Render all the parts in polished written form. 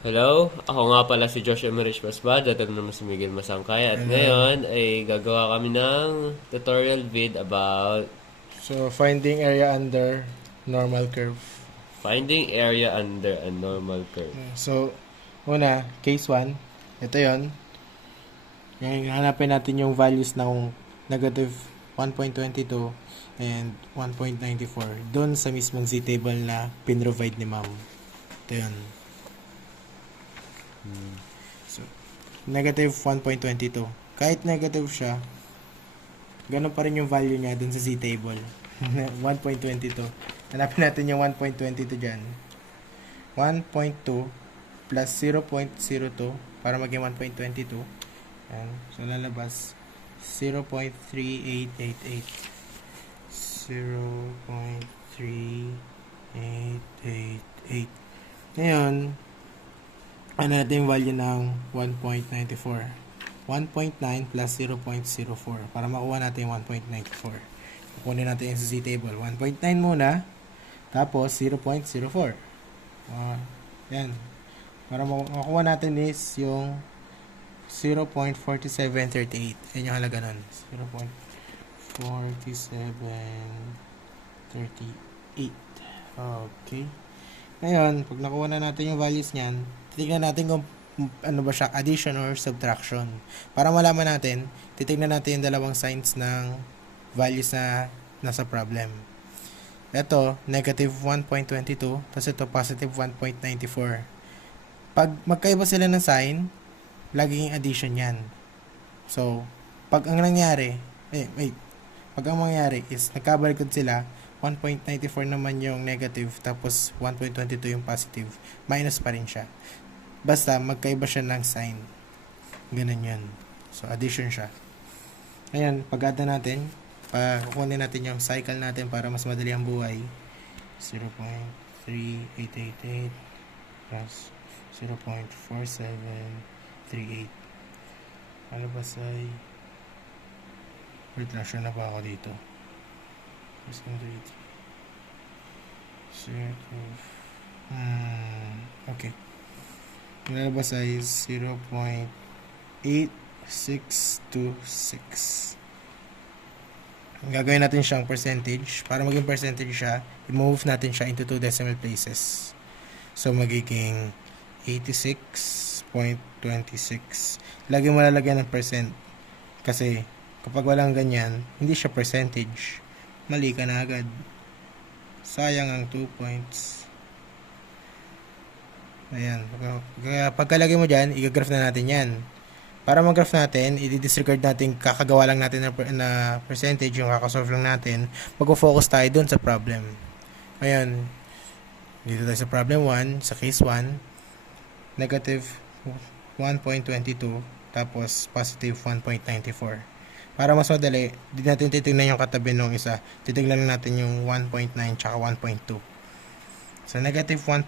Hello, ako nga pala si Josh Emerish Masbad at naman si Miguel Masangkay at Hello. ngayon ay gagawa kami ng tutorial vid about So, finding area under normal curve. finding area under a normal curve. So, una, case 1. Ito yon. Ngayon, hanapin natin yung values ng negative 1.22 and 1.94 doon sa mismong z-table na pinrovide ni ma'am. Ito yun. So, negative 1.22. Kahit negative siya, ganun pa rin yung value niya doon sa z-table. 1.22. Hanapin natin yung 1.22 dyan. 1.2 plus 0.02 para maging 1.22. Yan. So, lalabas 0.3888. 0.3888. Ngayon, ano natin yung value ng 1.94? 1.9 plus 0.04 para makuha natin yung 1.94. Kukunin natin yung sa z-table. 1.9 muna, tapos 0.04. Yan. Para makuha natin is yung 0.4738. Yan yung halaga nun. 0.4738. Okay. Ngayon, pag nakuha na natin yung values niyan, titignan natin kung ano ba siya, addition or subtraction. Para malaman natin, titignan natin yung dalawang signs ng values na nasa problem. Ito, negative 1.22, tapos ito, positive 1.94. Pag magkaiba sila ng sign, laging addition yan. So, pag ang nangyari, pag ang mangyari is, nagkabalikod sila, 1.94 naman yung negative, tapos 1.22 yung positive, minus pa rin siya. Basta, magkaiba siya ng sign. Ganun yun. So, addition siya. Ayan, pag-add natin, kukunin natin yung cycle natin para mas madali ang buhay. 0.3888 plus 0.4738. Ano ba say? Wait lang, sure na ba ako dito? Just going to read. Okay. Lalabas ay 0.8626. Gagawin natin siyang percentage. Para maging percentage siya, i-move natin siya into 2 decimal places. So, magiging 86.26. Lagi mo lalagyan ng percent. Kasi, kapag walang ganyan, hindi siya percentage. Mali ka na agad. Sayang ang 2 points. Ayan. Pagkalagay mo dyan, i-graph na natin yan. Para mag-graph natin, i-disregard natin, kakagawa lang natin na percentage, yung kakasolve lang natin, mag-focus tayo dun sa problem. Ayan. Dito tayo sa problem 1, sa case 1, negative 1.22, tapos positive 1.94. Para mas madali, di natin titignan yung katabi ng isa. Titignan natin yung 1.9 tsaka 1.2. Sa negative 1.2,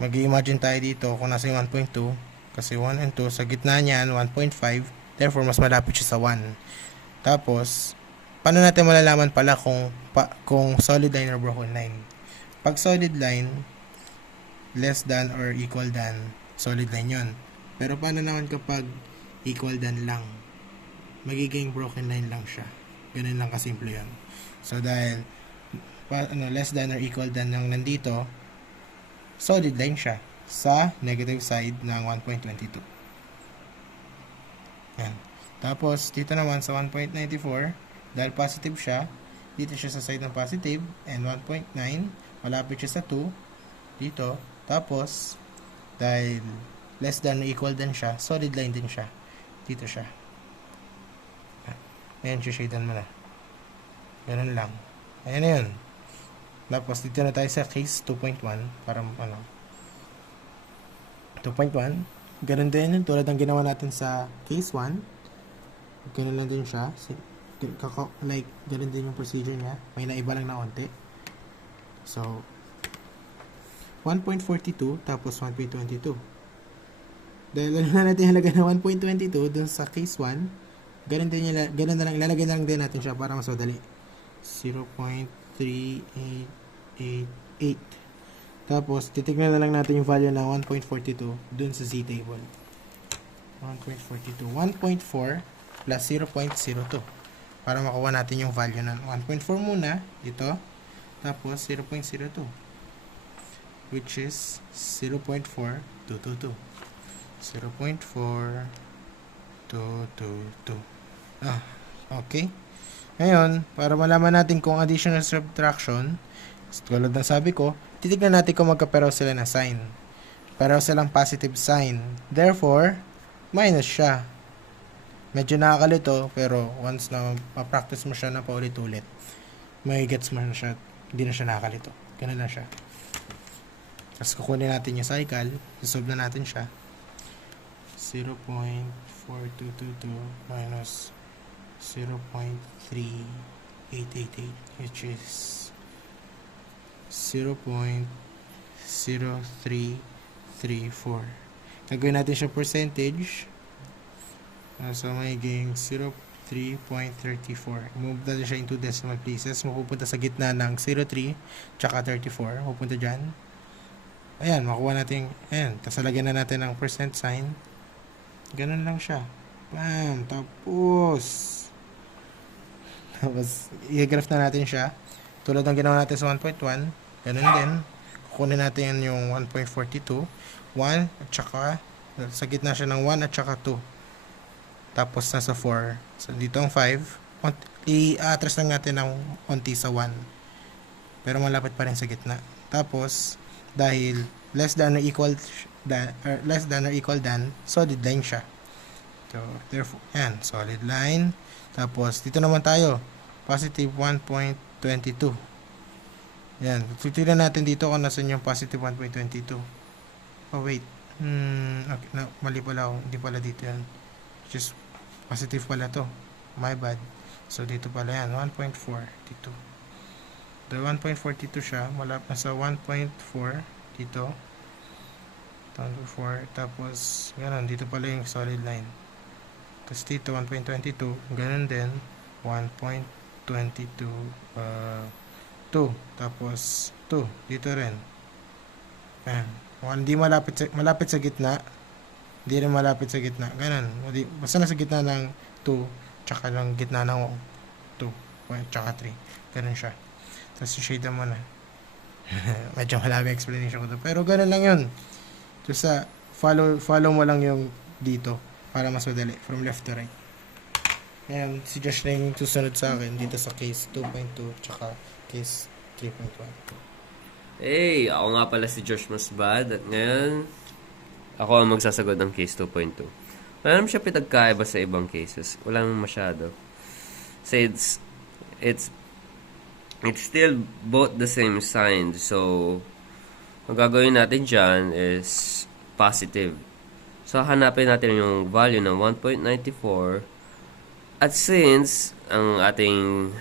mag-i-imagine tayo dito kung nasa yung 1.2, kasi 1 and 2, sa gitna niyan, 1.5, therefore, mas malapit siya sa 1. Tapos, paano natin malalaman pala kung solid line or broken line? Pag solid line, less than or equal than, solid line yon. Pero paano naman kapag equal than lang? Magiging broken line lang siya. Ganun lang kasimple yun. So, dahil less than or equal than lang nandito, solid line siya sa negative side ng 1.22. Yan. Tapos, dito naman sa 1.94, dahil positive siya, dito siya sa side ng positive, and 1.9, malapit siya sa 2, dito. Tapos, dahil less than or equal than siya, solid line din siya. Dito siya. Ayan, shadean mo na. Ganun lang. Ayan na yun. Tapos, dito na tayo sa case 2.1, para 2.1, ganun din, tulad ng ginawa natin sa case 1, ganun lang din siya, like, ganun din yung procedure niya, may naiba lang na onte. So, 1.42, tapos 1.22. Dahil ano na natin halaga na 1.22 dun sa case 1, ganun na lang, lalagay na lang din natin siya para mas madali. 0.3888. Tapos, titignan na lang natin yung value ng 1.42 dun sa z-table. 1.42. 1.4 plus 0.02. Para makuha natin yung value ng 1.4 muna, dito. Tapos, 0.02. Which is 0.4222. 0.4222. Okay. Ngayon, para malaman natin kung addition or subtraction, tulad ng sabi ko, titignan natin kung magkapareho sila na sign. Pareho silang positive sign. Therefore, minus siya. Medyo nakakalito, pero once na ma-practice mo siya na paulit-ulit, may gets mo na siya. Hindi na siya nakakalito. Ganun lang siya. Tapos kukunin natin yung cycle. Solve na natin siya. 0.4222 minus 0.3888, which is 0.0334. Gagawin natin siya percentage. So, magiging 03.34. Move natin siya into decimal places. Mapupunta sa gitna ng 03 tsaka 34. Mapupunta dyan. Ayan, makuha natin. Ayan, tapos lagyan na natin ng percent sign. Ganun lang siya. Bam! Tapos, i-graph na natin siya. Tulad ng ginawa natin sa 1.1. Ganun din. Kukunin natin yung 1.42. 1 at saka sa gitna siya ng 1 at saka 2. Tapos nasa 4. So dito ang 5. I-atras lang natin ng onti sa 1. Pero malapit pa rin sa gitna. Tapos dahil less than or equal than solid line siya. So therefore, yan, solid line. Tapos dito naman tayo, positive 1.22. Yan, titignan natin dito kung nasan yung positive 1.22. Oh wait, okay, no, mali pala ako. Hindi pala dito yan. Just positive pala to. My bad. So dito pala yan, 1.42. The 1.42 siya, malapit na sa 1.4 dito. 1.4, tapos ganun, dito pala yung solid line. Tapos dito 1.22, ganun din, 1.22 2, tapos 2 dito rin. Ayan. Hindi malapit sa gitna. Hindi rin malapit sa gitna. Ganun. Basta nasa gitna ng 2, tsaka ng gitna ng 2, tsaka 3. Ganun siya. Tapos shade mo na. Medyo malami explanation ko to. Pero ganun lang yun. Just follow mo lang yung dito para mas madali. From left to right. Ayan. Si Josh na yung susunod sa akin dito sa case 2.2 tsaka case 3.1. Hey, ako nga pala si Josh Masbad at ngayon ako ang magsasagot ng case 2.2. Wala naman siya pinagkaiba sa ibang cases. Wala naman masyado. So it's still both the same sign. So ang gagawin natin dyan is positive. So hanapin natin yung value ng 1.94 at since ang ating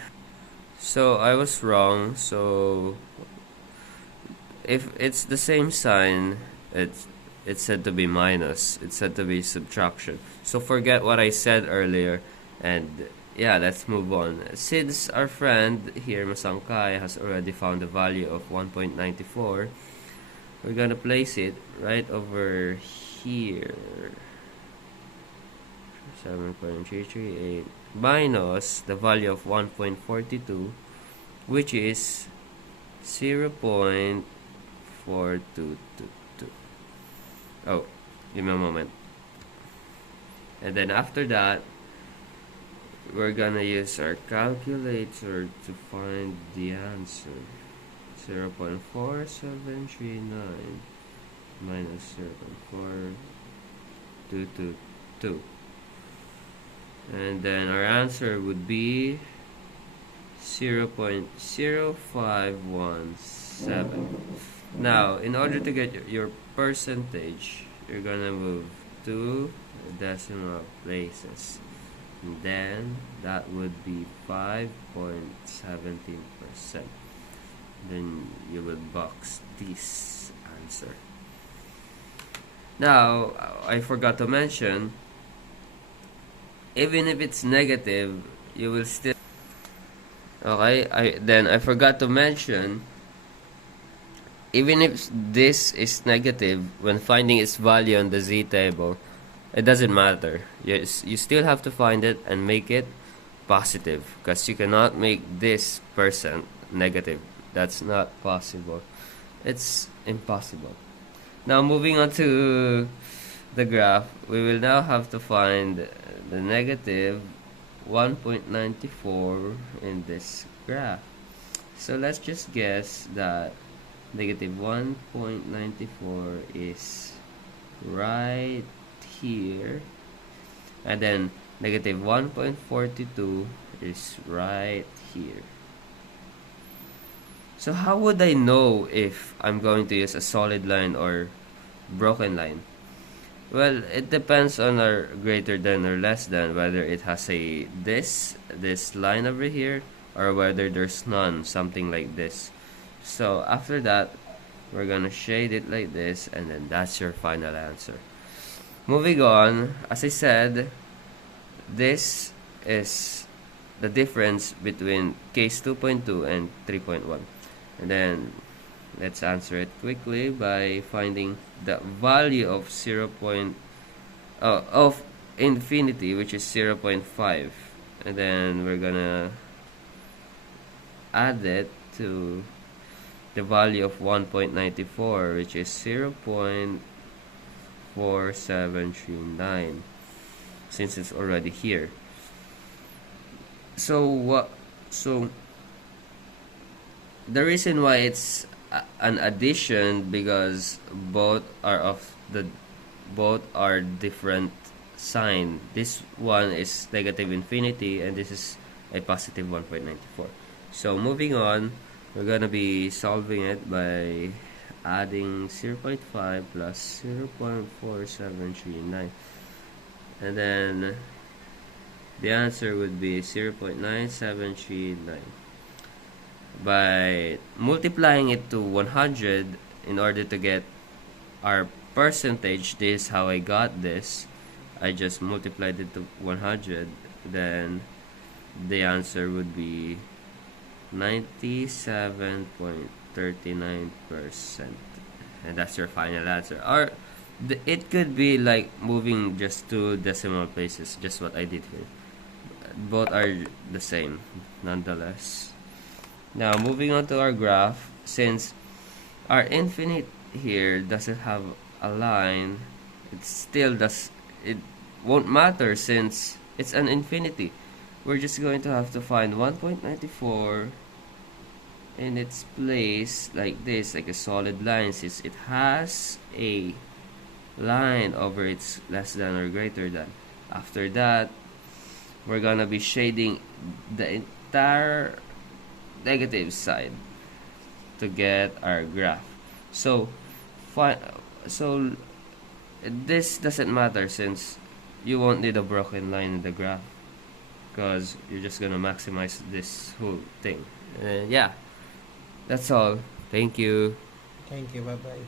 I was wrong. So if it's the same sign, it's said to be minus. It's said to be subtraction. So forget what I said earlier, and yeah, let's move on. Since our friend here, Masangkay, has already found the value of 1.94, we're gonna place it right over here. 7.338 minus the value of 1.42, which is 0.4222. Oh, give me a moment. And then after that, we're gonna use our calculator to find the answer. 0.4739 minus 0.4222. And then our answer would be 0.0517. Now, in order to get your percentage, you're gonna move 2 decimal places. And then, that would be 5.17%. Then, you will box this answer. Now, I forgot to mention, even if it's negative, you will still... Okay, then I forgot to mention, even if this is negative, when finding its value on the z table, it doesn't matter. You still have to find it and make it positive, because you cannot make this percent negative. That's not possible. It's impossible. Now, moving on to the graph, we will now have to find the negative 1.94 in this graph. So let's just guess that negative 1.94 is right here, and then negative 1.42 is right here. So how would I know if I'm going to use a solid line or broken line? Well, it depends on our greater than or less than, whether it has a this line over here, or whether there's none, something like this. So after that, we're gonna shade it like this, and then that's your final answer. Moving on, as I said, this is the difference between case 2.2 and 3.1. And then let's answer it quickly by finding the value of of infinity, which is 0.5, and then we're gonna add it to the value of 1.94, which is 0.4739, since it's already here. So the reason why it's an addition, because both are different sign. This one is negative infinity, and this is a positive 1.94. So moving on, we're gonna be solving it by adding 0.5 plus 0.4739, and then the answer would be 0.9739. By multiplying it to 100 in order to get our percentage, this is how I got this. I just multiplied it to 100, then the answer would be 97.39%, and that's your final answer. Or it could be like moving just 2 decimal places, just what I did here. Both are the same nonetheless. Now, moving on to our graph, since our infinite here doesn't have a line, it won't matter since it's an infinity. We're just going to have to find 1.94 in its place like this, like a solid line, since it has a line over its less than or greater than. After that, we're gonna be shading the entire negative side to get our graph. So this doesn't matter, since you won't need a broken line in the graph, because you're just gonna maximize this whole thing. Yeah, that's all. Thank you. Thank you. Bye-bye.